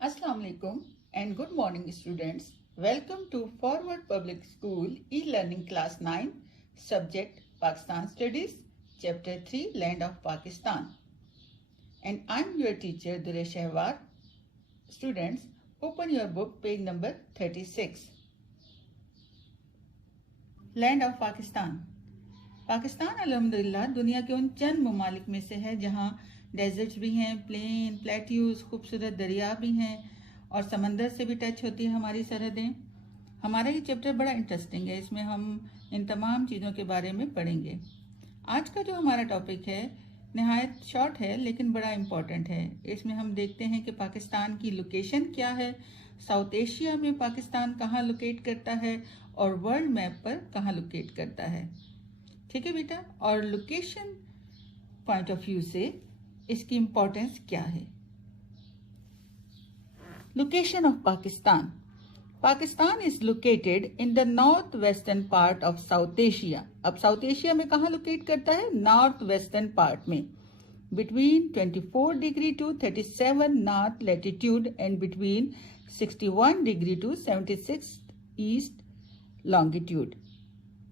Assalamu alaikum and good morning students. Welcome to Forward Public School e-learning class 9 subject Pakistan Studies chapter 3 Land of Pakistan. And I'm your teacher Dure Shehwar. Students, open your book page number 36. Land of Pakistan. Pakistan अल्हम्दुलिल्लाह दुनिया के उन चंद ममालिक में से है जहाँ desserts भी हैं, प्लेन, प्लेट्यूज, खूबसूरत दरिया भी हैं और समंदर से भी टच होती है हमारी सरहदें। हमारा ये चैप्टर बड़ा इंटरेस्टिंग है, इसमें हम इन तमाम चीज़ों के बारे में पढ़ेंगे। आज का जो हमारा टॉपिक है नहायत शॉर्ट है लेकिन बड़ा इम्पॉर्टेंट है। इसमें हम देखते हैं कि पाकिस्तान की लोकेशन क्या है, साउथ एशिया में पाकिस्तान कहाँ लोकेट करता है और वर्ल्ड मैप पर कहाँ लोकेट करता है। ठीक है बेटा, और लोकेशन पॉइंट ऑफ व्यू से इसकी इंपॉर्टेंस क्या है। Location of Pakistan. Pakistan is located in the north western part of South Asia. अब साउथ एशिया में कहाँ लोकेट करता है? नॉर्थ वेस्टर्न पार्ट में, between 24 degree to 37 north latitude and between 61 degree to 76 east longitude.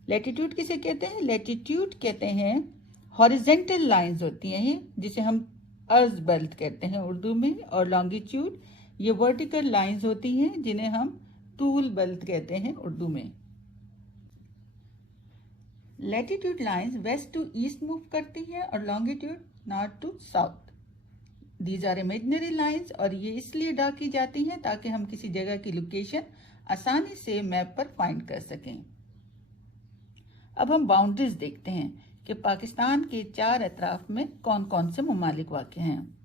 Latitude किसे कहते हैं? लैटिट्यूड कहते हैं हॉरिजेंटल लाइंस होती हैं ये, जिसे हम अर्ज बेल्ट कहते हैं उर्दू में, और लॉन्गिट्यूड ये वर्टिकल लाइंस होती हैं जिन्हें हम टूल बेल्ट कहते हैं उर्दू में। Latitude lines west to east move करती हैं और longitude north to south. These are imaginary lines और ये इसलिए ड्रा की जाती हैं ताकि हम किसी जगह की लोकेशन आसानी से मैप पर फाइंड कर सकें। अब हम बाउंड्रीज देखते हैं कि पाकिस्तान के चार अतराफ में कौन कौन से ममालिक वाक़ हैं,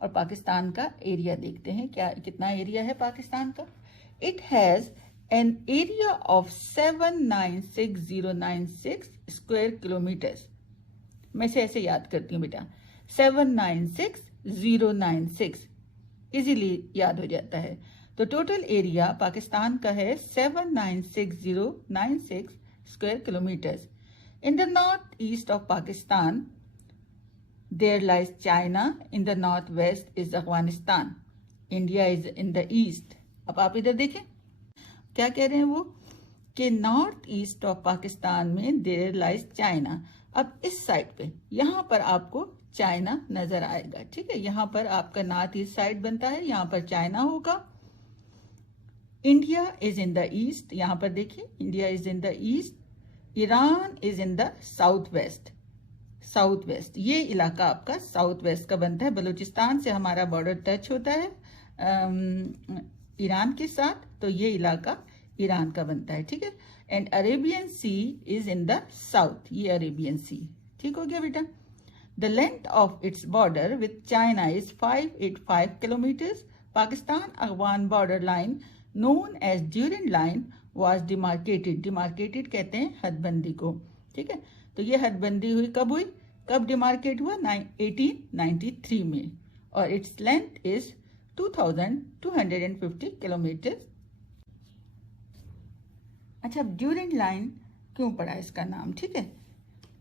और पाकिस्तान का एरिया देखते हैं क्या कितना एरिया है पाकिस्तान का। It has an area of 796,096 square kilometres. मैं इसे ऐसे याद करती हूँ बेटा, 796,096 इजीली याद हो जाता है। तो टोटल एरिया पाकिस्तान का है 796,096 square kilometers. In the northeast of Pakistan, there lies China. In the northwest is Afghanistan. India is in the east. अब आप इधर देखें क्या कह रहे हैं वो, कि नॉर्थ ईस्ट ऑफ पाकिस्तान में देयर लाइज चाइना। अब इस साइड पे यहाँ पर आपको चाइना नजर आएगा। ठीक है, यहाँ पर आपका नॉर्थ ईस्ट साइड बनता है, यहाँ पर चाइना होगा। India is in the east, यहाँ पर देखिए India is in the east. Iran is in the south west. South west ये इलाका आपका साउथ वेस्ट का बनता है। बलूचिस्तान से हमारा बॉर्डर टच होता है ईरान के साथ, तो ये इलाका ईरान का बनता है। ठीक है, and Arabian sea is in the south, ये अरेबियन सी। ठीक हो गया बेटा। The length of its border with China is 585 kilometres. Pakistan Afghan border line known as Durand line was demarcated. Demarcated कहते हैं हदबंदी को। ठीक है, तो ये हदबंदी हुई कब हुई, कब डिमार्केट हुआ? 1893 में, और इट्स लेंथ इज 2250 किलोमीटर। अच्छा, अब ड्यूरेंट लाइन क्यों पड़ा इसका नाम? ठीक है,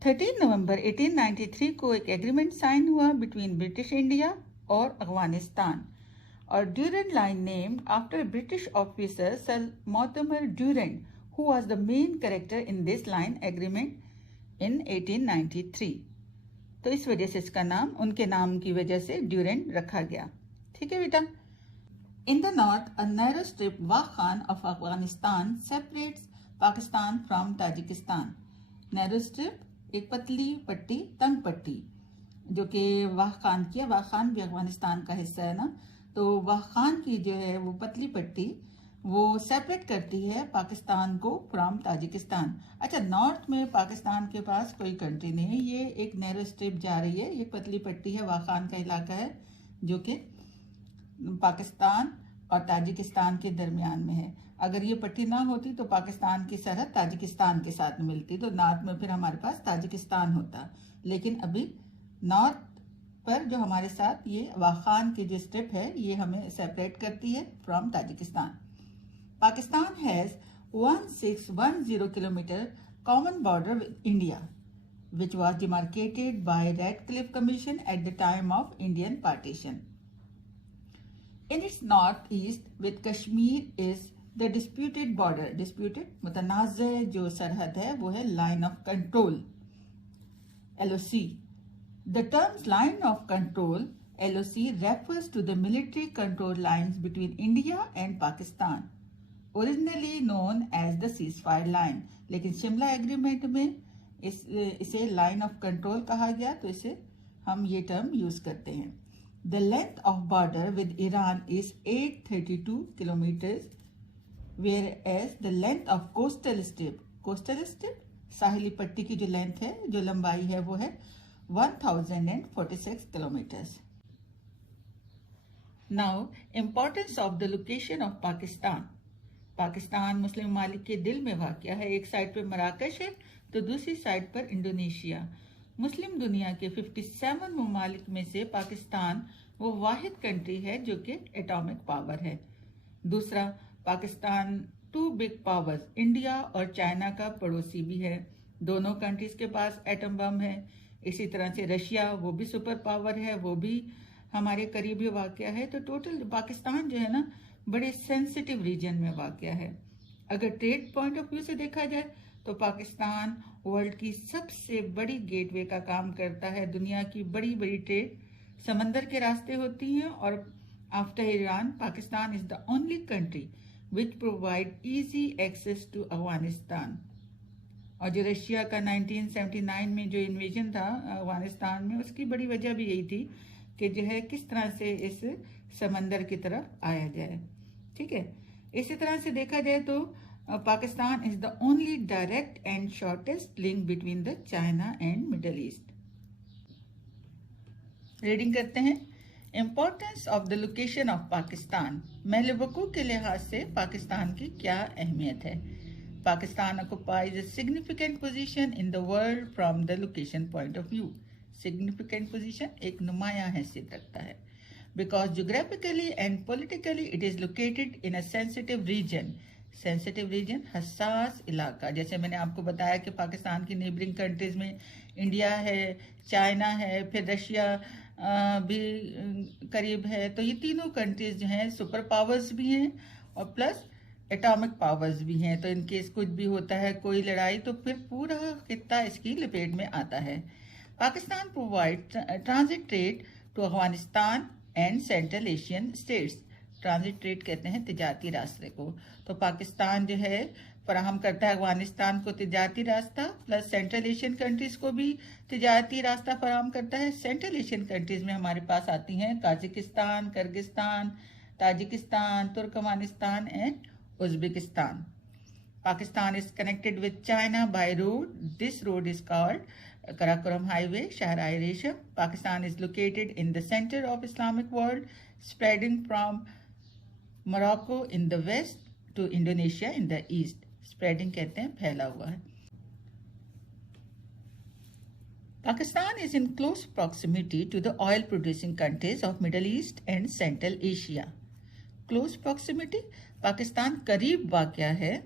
13 नवंबर 1893 को एक एग्रीमेंट साइन हुआ बिटवीन ब्रिटिश इंडिया और अफगानिस्तान, और Durand line named after British officer sir Mortimer Durand who was the main character in this line agreement in 1893। तो इस वजह से इसका नाम, उनके नाम की वजह से ड्यूरेंट रखा गया। ठीक है बेटा। In the north a narrow strip Wakhan of Afghanistan separates Pakistan from Tajikistan. Narrow strip एक पतली पट्टी, तंग पट्टी, जो कि वाह खान की है। वाह खान भी अफगानिस्तान का हिस्सा है ना, तो वाह खान की जो है वो पतली पट्टी वो सेपरेट करती है पाकिस्तान को फ्रॉम ताजिकिस्तान। अच्छा, नॉर्थ में पाकिस्तान के पास कोई कंट्री नहीं है, ये एक नैरो स्ट्रिप जा रही है, ये पतली पट्टी है, वाह खान का इलाका है जो कि पाकिस्तान और ताजिकिस्तान के दरमियान में है। अगर ये पट्टी ना होती तो पाकिस्तान की सरहद ताजिकिस्तान के साथ मिलती, तो नॉर्थ में फिर हमारे पास ताजिकिस्तान होता। लेकिन अभी नॉर्थ पर जो हमारे साथ ये वाह खान की जो स्ट्रिप है ये हमें सेपरेट करती है from Tajikistan. Pakistan has 1610 kilometre common border with India which was demarcated by Radcliffe Commission at the time of Indian partition. In its northeast with Kashmir is the disputed border. Disputed मुतनाज़ जो सरहद है वो है line of control, LOC. The terms line of control, LOC, refers to the military control lines between India and Pakistan, originally known as the ceasefire line. लेकिन Shimla agreement में इसे line of control कहा गया, तो इसे हम ये टर्म यूज करते हैं. The length of border with Iran is 832 kilometers, whereas the length of coastal strip साहिली पट्टी की जो लेंथ है, जो लंबाई है, वो है 1046 kilometers. Now, importance of the location of Pakistan. Pakistan मुस्लिम ममालिक के दिल में वाक़या है. एक साइड पर मराकश है तो दूसरी साइड पर इंडोनेशिया. मुस्लिम दुनिया के 57 ममालिक में से पाकिस्तान वो वाहिद कंट्री है जो कि एटॉमिक पावर है. दूसरा, Pakistan two big powers India और चाइना का पड़ोसी भी है. दोनों कंट्रीज के पास एटम बम है. इसी तरह से रशिया, वो भी सुपर पावर है, वो भी हमारे करीबी वाक़या है. तो टोटल पाकिस्तान जो है ना, बड़े सेंसिटिव रीजन में वाक़या है. अगर ट्रेड पॉइंट ऑफ व्यू से देखा जाए तो पाकिस्तान वर्ल्ड की सबसे बड़ी गेटवे का काम करता है. दुनिया की बड़ी बड़ी ट्रेड समंदर के रास्ते होती हैं, और after Iran Pakistan is the only country which provide easy access to Afghanistan. और जो रशिया का 1979 में जो इन्वेजन था अफगानिस्तान में, उसकी बड़ी वजह भी यही थी कि जो है किस तरह से इस समंदर की तरफ आया जाए. ठीक है. इसी तरह से देखा जाए तो Pakistan is the only direct and shortest link between the China and middle east. Reading करते हैं. Importance of the location of Pakistan. महल वकूअ के लिहाज से पाकिस्तान की क्या अहमियत है. Pakistan occupies a significant position in the world from the location point of view. Significant position, एक नुमायां हैसियत रखता है. Because geographically and politically it is located in a sensitive region. Sensitive region, हसास इलाका. जैसे मैंने आपको बताया कि पाकिस्तान की नेबरिंग कंट्रीज में इंडिया है, चाइना है, फिर रशिया भी करीब है. तो ये तीनों कंट्रीज जो हैं सुपर पावर्स भी हैं और प्लस एटॉमिक पावर्स भी हैं. तो इनकेस कुछ भी होता है, कोई लड़ाई, तो फिर पूरा खित्ता इसकी लपेट में आता है. Pakistan provide transit trade to Afghanistan and central Asian states. Transit trade कहते हैं तिजारती रास्ते को. तो पाकिस्तान जो है फराहम करता है अफगानिस्तान को तिजारती रास्ता, प्लस सेंट्रल एशियन कंट्रीज को भी तिजारती रास्ता फराहम करता है. सेंट्रल एशियन कंट्रीज में हमारे पास आती हैं Kazakhstan, Kyrgyzstan, Tajikistan, Turkmenistan and Uzbekistan. Pakistan is connected with China by road. This road is called Karakoram Highway, Shahar-e-Resham. Pakistan is located in the center of Islamic world, spreading from Morocco in the west to Indonesia in the east. Spreading कहते हैं फैला हुआ है. Pakistan is in close proximity to the oil-producing countries of Middle East and Central Asia. Close proximity, Pakistan करीब वाक़या है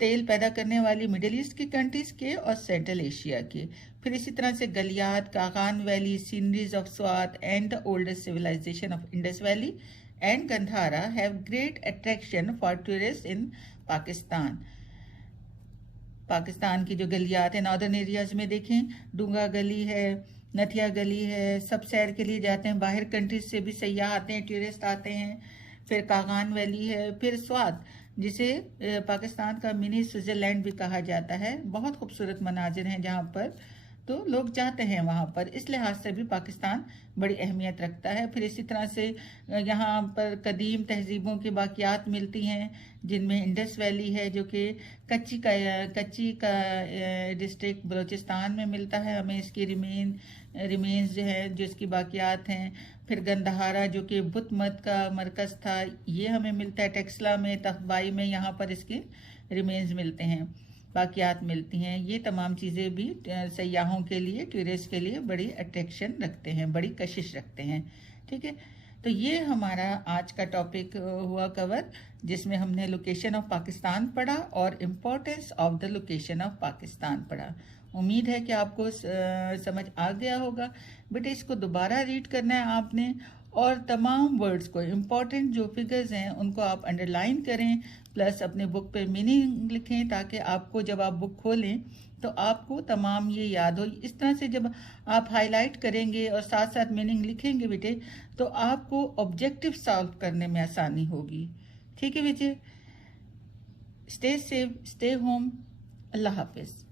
तेल पैदा करने वाली मिडिल ईस्ट की कंट्रीज के और सेंट्रल एशिया के. फिर इसी तरह से Galiyat, Kaghan valley, sceneries of Swat and the oldest civilization of Indus valley and Gandhara have great attraction for tourist in Pakistan. Pakistan की जो गलियात है नॉर्दर्न एरियाज में देखें, डूंगा गली है, नथिया गली है, सब सैर के लिए जाते हैं. बाहर कंट्रीज से भी सयाह आते हैं, टूरिस्ट आते हैं. फिर कागान वैली है, फिर स्वात जिसे पाकिस्तान का मिनी स्विट्जरलैंड भी कहा जाता है. बहुत खूबसूरत मनाजिर हैं जहाँ पर, तो लोग जाते हैं वहाँ पर. इस लिहाज से भी पाकिस्तान बड़ी अहमियत रखता है. फिर इसी तरह से यहाँ पर कदीम तहजीबों की बाकियात मिलती हैं, जिनमें इंडस वैली है जो कि कच्ची का डिस्ट्रिक्ट बलूचिस्तान में मिलता है. हमें इसकी रिमेन्स जो है, जो इसकी बाकियात हैं. फिर गंधारा जो कि बुत मत का मरकज़ था, ये हमें मिलता है टेक्सला में, तखबाई में. यहाँ पर इसके रिमेन्स मिलते हैं, बाकियात मिलती हैं. ये तमाम चीज़ें भी सयाहों के लिए, टूरिस्ट के लिए बड़ी अट्रैक्शन रखते हैं, बड़ी कशिश रखते हैं. ठीक है. तो ये हमारा आज का टॉपिक हुआ कवर, जिसमें हमने लोकेशन ऑफ पाकिस्तान पढ़ा और importance of the location of Pakistan पढ़ा. उम्मीद है कि आपको समझ आ गया होगा. बेटे इसको दोबारा रीड करना है आपने, और तमाम वर्ड्स को, इम्पॉर्टेंट जो फिगर्स हैं उनको आप अंडरलाइन करें, प्लस अपने बुक पे मीनिंग लिखें, ताकि आपको जब आप बुक खोलें तो आपको तमाम ये याद हो। इस तरह से जब आप हाईलाइट करेंगे और साथ साथ मीनिंग लिखेंगे बेटे, तो आपको ऑब्जेक्टिव सॉल्व करने में आसानी होगी। ठीक है बेटे, स्टे सेफ, स्टे होम। अल्लाह हाफिज़।